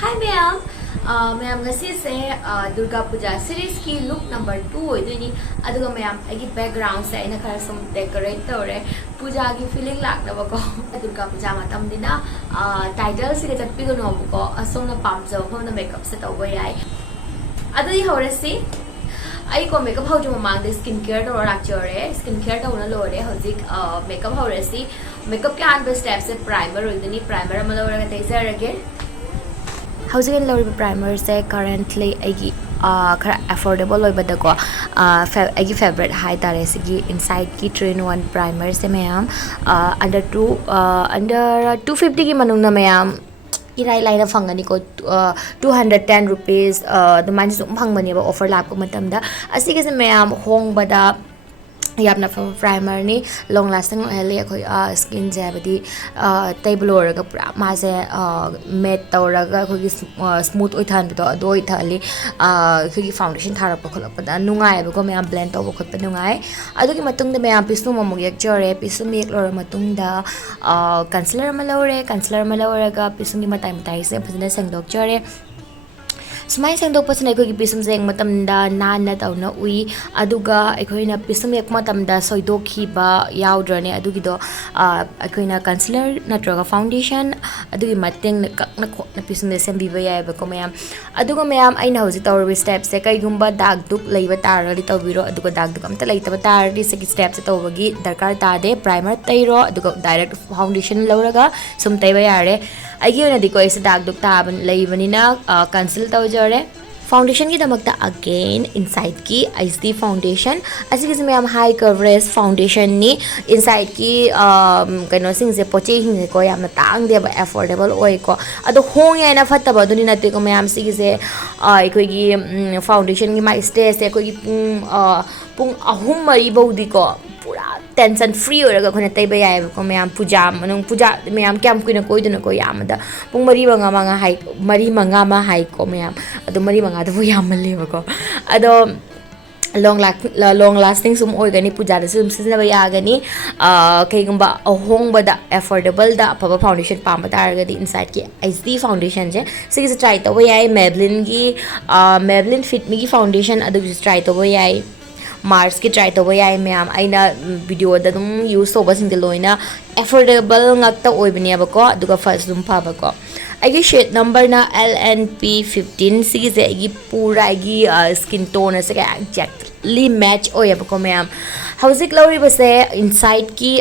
Hi ma'am. Ma'am ngasi se Durga Puja series ki look number 2 oidini aduga ma'am agi background se aina khara sum decorate tore puja gi feeling laknaba ko Durga Puja matam dina title se ga pi no ko asong na pamjo phom na makeup se taw yai adui horasi ai ko makeup hau ju mang de skin care to rakchore skin care to na lore hojik makeup horasi makeup ke an best step se primer oidini primer amala ora ga teaser again Housing and Lori primer say currently agi affordable loy bada ko agi favorite high tare sigi inside ki 3-in-1 primer se mayam under 250 ki manung na mayam irai lai na phangani ko 210 rupees the man sum phangmani ba offer lap ko matam da asigi se mayam hong bada yapna primer ni long lasting hele khoi skin jabadi table oraga pura ma se matte toraga khoi smooth oi than to doi thali khoi foundation thara pa khol pa da nungai ba ko me blend to khot pa nungai adugi matung da me pisu mo yak jore pisu mek lor matung da concealer ma lore ga pisu ni matai matai se phajna sengdok jore Sumai sengdok pa sanay ko gi pisum seng matam da na taw na ui aduga akoy na pisum yak matam da soidok hi ba yaudra ne adugi do akoy na concealer na droga foundation adugi mateng na kak na pisum de sem biba yai ba ko mayam aduga mayam ay na hoji tawri step se kay gumba dagduk leiba tarali tawbiro aduga dagduk amta leitaba tarali se step se tawbagi darkar ta de primer tayro aduga direct foundation lawraga sum tayba yare aigi na diko is dagduk taban leibani na cancel tawjare foundation ki damakta again inside ki HD foundation asigi se am high coverage foundation ni inside ki kaino sing se poche hin ko yam na tang de ba affordable oi ko ado hong ya na fatta ba duni na te ko am sigi se ko gi foundation ki ma stay se ko gi pung ahum mari bodi ko pura tension free oraga khona taiba yai ko mayam puja manung puja mayam kyam kuina koiduna ko yamada pung mari manga ma hai ko mayam adu mari manga du yam le ko ado long lasting sum oigani puja da sum sisna ba yagani kai gumba ahong bada affordable da papa foundation pamba targa di inside ki HD foundation je sigi try to yai Maybelline Fit Me ki foundation adu try to yai Mars ki try to yai ma'am aina video da dum use to basing de loina affordable ngakta oibani ba ko aduga first dum pa ba ko agi shade number na LNP15 sigi se agi pura agi skin tone se exactly match oya ba ko ma'am hauzik lori ba se inside ki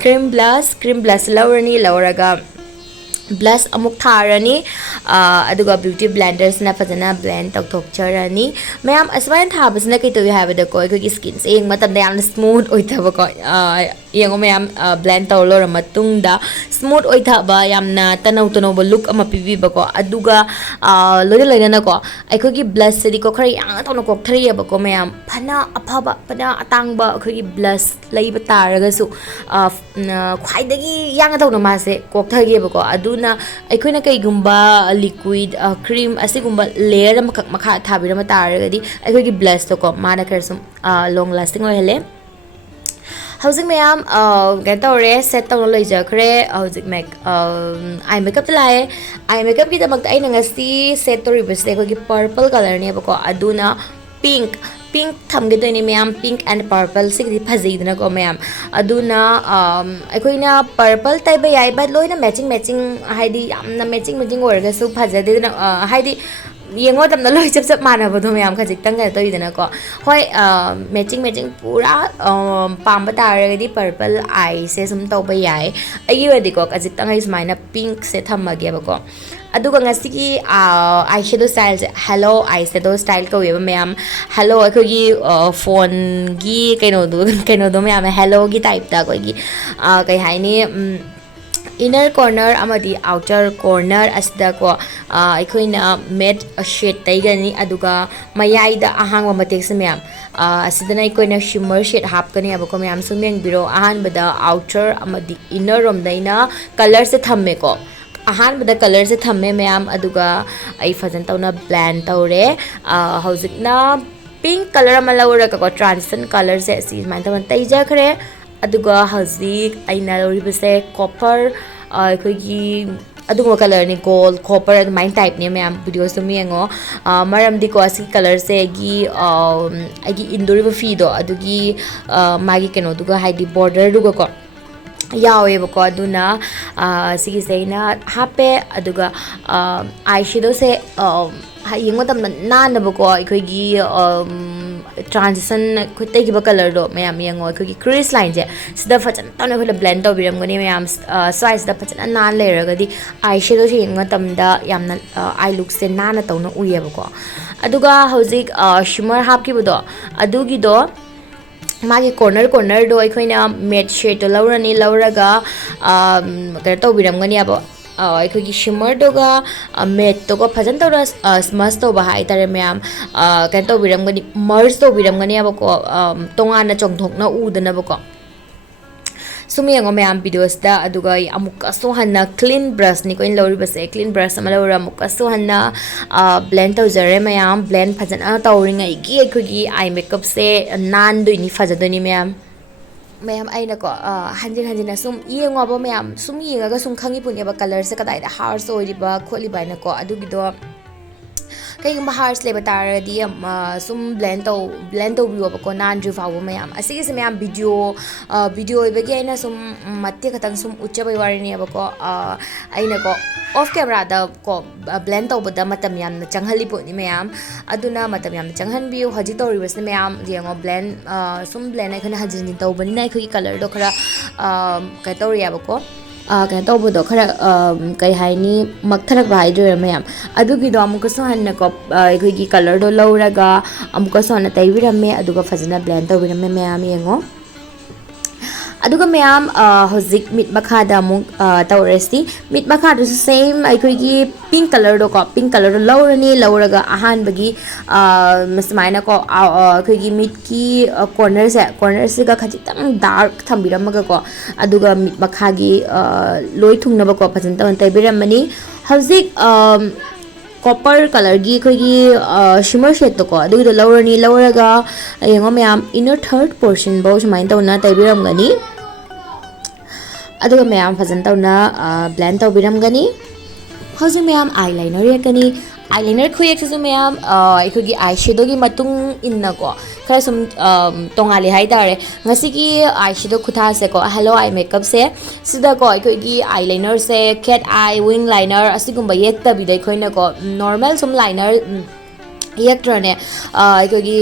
cream blush lorani loraga blush amuk tharani aduga beauty blenders na fazana blend tok charani mayam aswain thabasna kai to have the ko skin se eng matam da yam smooth oi thaba ko yengo mayam blend to lor matung da smooth oi thaba yamna tanaw ba look ama pibi ba ko aduga loina na ko ai ko gi blush se ko khari yang to no ko thari ba ko mayam phana aphaba phana atang ba ko gi blush lei ba taraga su khwai dagi yang to no ma se ko thage ba ko adu na aikoina kai gumba liquid cream asigumba layer makha thabira ma taragadi aikoi gi blush to ko mana kersum long lasting oi hele housing mayam gatore set to loi jakre housing make eye makeup lai eye makeup ki damak ai ngasi set to ribes ko gi purple color ne ba ko aduna pink thamge to ni mayam pink and purple sigri phajei dina ko mayam aduna aikoina purple type ba yai ba loina matching haidi amna matching orga su phajade dina haidi yengo tamna loi chap mana ba do mayam khajik tang ga to idina ko hoi matching pura pamba taragadi purple eye se sum to ba yai agi wadi ko khajik tang ai smaina pink se thamage ba ko aduga ngasiki eyeshadow style hello eyeshadow style ko weba mayam hello akogi phone gi kaino do mayam hello gi type da ko gi kai haini inner corner amadi outer corner asda ko aikoina matte shade taigani aduga mayai da ahangwa matek se mayam asidana aikoina shimmer shade hapkani abako mayam sumeng biro ahan bada outer amadi inner rom daina color se thamme ko ahan bada color se thamme mayam aduga ai fajan tawna blend tawre hojikna pink color ma lawra ko translucent color se si man taman taija khare aduga hojik aina lori base copper aikogi aduma color ni gold copper my type ni ma'am videos to me ngo maram di ko asi color se agi indori fi do adugi magi keno duga haidi border duga ko yaweबको अदुना सिगिसेना हापे अदुगा eyeshadow से young मतम नानबको अखोगी transition खुतेगिबा colour दो ma'am यंगो अखोगी crease line जे सिदा फजन तने खले blend तौबिरमगनी ma'am स्वाइस दा फजन नान लेरगदी eyeshadow से young मतमदा यामना I look से नाना तौना उयेबको अदुगा हौजिक shimmer हापकिबदो अदुगिदो मागे कॉर्नर कॉर्नर दो अखोइना मेट शेड तो लौरनी लौरगा करें तौबिरमगनी अब अखोगी शिमर दोगा मेट तो को फजन तौरा स्मस तो बहाई तारे मैम करें तौबिरमगनी मर्ज तौबिरमगनी अब को तोंगाना चोंथोकना उदनबको सुमियंगो मैम वीडियोस दा अदुगा अमुका सो हन्ना क्लीन ब्रश नि कोइन लौरी बसे क्लीन ब्रश अमा लौरा अमुका सो हन्ना ब्लेंड तौजरे मैम ब्लेंड फजना तौरिंगै गी अखोगी आई मेकअप से नान दुइनी फजदोनी मैम मैम आइना को हंजिन हंजिन सुम येंगोबो मैम सुम येंगागा सुम खंगी पुनेबा कलर से कदाइदा हार्स ओइरिबा खोलिबा ना को अदुगिदो कईगुम हार्स लेबा तारदी सुम ब्लेंड तौबियोबको नानड्री फावो मैम असिगिसे मैम वीडियो इबगी आइना सुम मत्ते खतंग सुम उच्चबई वारिनेबको आइना को ऑफ कैमरा दा को ब्लेंड तौबदा मतम यामना चंगहली पोनी मैम अदुना मतम यामना चंगहनबियो हजि तौरिबसने मैम येंगो ब्लेंड सुम ब्लेंड आइखना हजिन तौबनिना आइखोगी कलर दो खरा कै तौरियाबको कहीं तौबदो खरा कई हाइनी मक्थरक भाइद्रे मैम अदुगिदो अमुकसो हन्ना को अखोगी कलर दो लौरगा अमुकसो हन्ना तैबिरमे अदुगा फजना ब्लेंड तौबिरमे मैम येंगो अदुगा मैम हजिक मिट मखादा अमुक तौरेसी मिट मखादो सेम अखोगी पिंक कलर दो को पिंक कलर दो लौरनी लौरगा अहानबगी मसमाइना को अखोगी मिट की कॉर्नर से खजितंग डार्क थंबिरमगा को अदुगा मिट मखागी लोई थुंगनबा को फजन तवन तैबिरमनी हजिक कॉपर कलर की अखोगी शिमर शेड तो को अदुगिदो लौरनी लौरगा येंगो मैम इनर थर्ड पोर्शन बो सुमाइन तवना तैबिरमगनी अदुगा मैम फजन तवना ब्लेंड तौबिरमगनी हौजिक मैम आईलाइनर येकनी आईलाइनर खुयेक्सु मैम अखोगी eyeshadow की मतुंग इन्ना को खरा सुम तोंगाले हाई तारे ngasi eyeshadow खुथा से को हेलो आई मेकअप से सिदा को अखोगी आईलाइनर से कैट आई विंग लाइनर असिगुंबा येक्तबिदा अखोइना को नॉर्मल सुम लाइनर येक्ट्रने अखोगी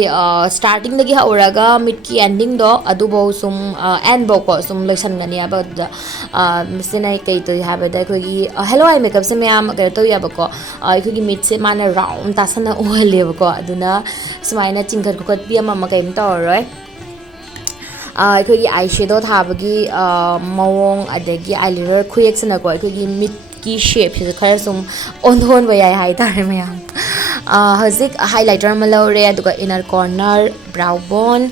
स्टार्टिंग दगी हौरगा मिड की एंडिंग दो अदुबो सुम एंड बो को सुम लोसनगनी अब सिना कई तो हाबदा अखोगी हेलो आई मेकअप से मैम कर तो याबको अखोगी मिड से माना राउंड तासना ओहलेबको अदुना सुमाइना चिंखत खुकत पि अमा कयम तौरय अखोगी eyeshadow थाबगी मवोंग अदगी आईलाइनर खुयेक्सना को अखोगी मिड की शेप से खरा सुम ओनहोन बयाय हाई तारे मैम हजिक हाइलाइटर में लौरे अदुगा inner corner brow bone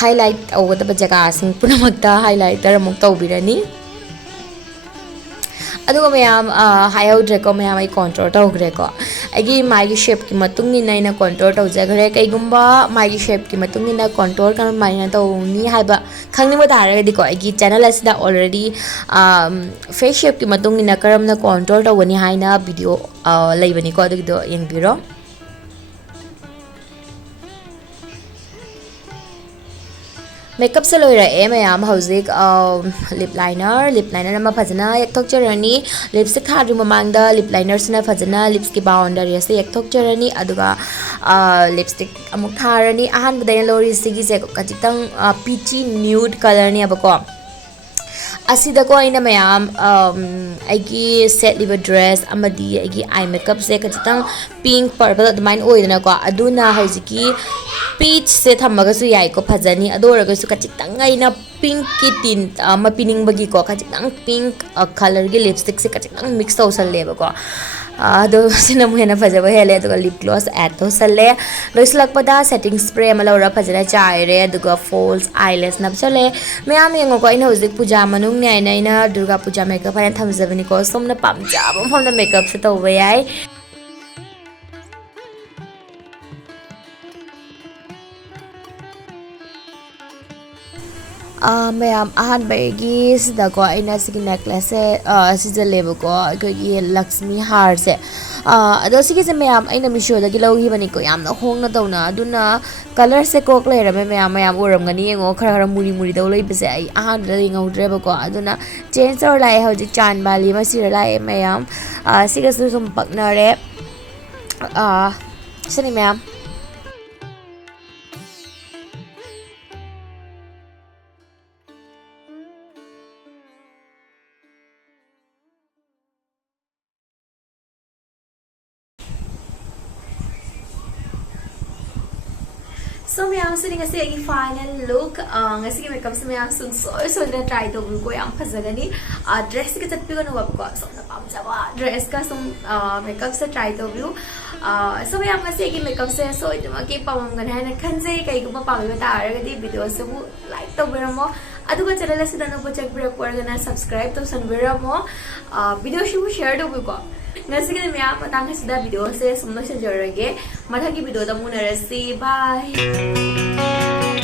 highlight औगदब जगह सिंग पुनमक्ता हाइलाइटर अमुक तौबिरनी अदुगा मैम हाइहौद्रेको मैम आई कंट्रोल तौग्रेको अगी मागी शेप की मतुंगिना इना कंट्रोल तौजगरे कईगुंबा मागी शेप की मतुंगिना कंट्रोल कर माइना तौनी हाइबा खंगनिबा तारगदि को अगी चैनल असिदा ऑलरेडी फेस शेप की मतुंगिना करमना कंट्रोल तौगनी हाइना वीडियो लेबनी को अदुगिदो यंगबिरो मेकअप से लोइरए मैम हौजिक लिप लाइनर अमा फजना येक्थोकचरनी लिपस्टिक थादु ममांगदा लिप लाइनर सिना फजना लिप्स की बाउंडरी से येक्थोकचरनी अदुगा लिपस्टिक अमुक थारनी अहानबदा लोरी सिगी से कजितंग पीची न्यूड कलर नि अबको असिदको आइना मैम आइगी सेट लिबा ड्रेस अमदी आइगी आई मेकअप से कजितंग पिंक पर्पल अदमाइन ओइदना को अदुना हौजिकी पीच से थमगसु याइको फजनी अदोरगसु कजितंग आइना पिंक की टिंट अमा पिनिंगबगी को कजितंग पिंक कलर की लिपस्टिक से कजितंग मिक्स तौसलेबको अदो सिनम हेना फजबा हेले अदुगा लिप ग्लॉस ऐड तौसले लोइसलकपदा सेटिंग स्प्रे अमा लौरा फजना चाइरे अदुगा फॉल्स आईलैश नबसले मैम येंगो को इन हौजिक पूजा मनुंग ने आइना दुर्गा पूजा मेकअप हाइन थमजबनी को सोमना पामजाब फमना मेकअप से तौबा याय ꯃꯌꯥꯝ ꯑꯍꯥꯟꯕꯒꯤ ꯁꯤꯗꯀꯣ ꯑꯩꯅ ꯁꯤꯒꯤ ꯅꯦꯛꯀ꯭ꯂꯦꯁꯁꯦ ꯁꯤꯖꯜꯂꯦꯕꯀꯣ ꯑꯩꯈꯣꯏꯒꯤ ꯂꯛꯁꯃꯤ ꯍꯥꯔꯁꯦ ꯑꯗꯣ ꯁꯤꯒꯤꯁꯦ ꯃꯌꯥꯝ ꯑꯩꯅ ꯃꯤꯁꯣꯗꯒꯤ ꯂꯧꯈꯤꯕꯅꯤꯀꯣ ꯌꯥꯝꯅ ꯍꯣꯡꯅ ꯇꯧꯅ ꯑꯗꯨꯅ ꯀꯂꯔꯁꯦ ꯀꯣꯛ ꯂꯩꯔꯝꯃꯦ ꯃꯌꯥꯝ ꯎꯔꯝꯒꯅꯤ ꯌꯦꯡꯉꯣ ꯈꯔ ꯈꯔ ꯃꯨꯔꯤ ꯃꯨꯔꯤꯗꯧ ꯂꯩꯕꯁꯦ ꯑꯩ ꯑꯍꯥꯟꯕꯗ ꯌꯦꯡꯍꯧꯗ꯭ꯔꯦꯕꯀꯣ ꯑꯗꯨꯅ ꯆꯦꯟꯖ ꯇꯧꯔ ꯂꯥꯛꯑꯦ ꯍꯧꯖꯤꯛ ꯆꯥꯟ ꯕꯥꯂꯤ ꯑꯃ ꯁꯤꯔ ꯂꯥꯛꯑꯦ ꯃꯌꯥꯝ ꯁꯤꯒꯁꯨ ꯁꯨꯝ ꯄꯛꯅꯔꯦ ꯁꯤꯅꯤ ꯃꯌꯥꯝ So mayam sini ngasi agi final look ngasi ki makeup se mayam sung so na try to ko yam phajagani dress ki chatpi ko nuwa ko so na pam jaba dress ka sum makeup se try to view so mayam ngasi agi makeup se so ituma ki pamam gan hai na khanje kai ko pam ba ta ara gadi video se bu like to biramo aduga channel se danu ko check break ko na subscribe to san biramo video shi bu share do ko ngasi ki mayam matang sida video se sumna se jorage mathagi video da munarasi bye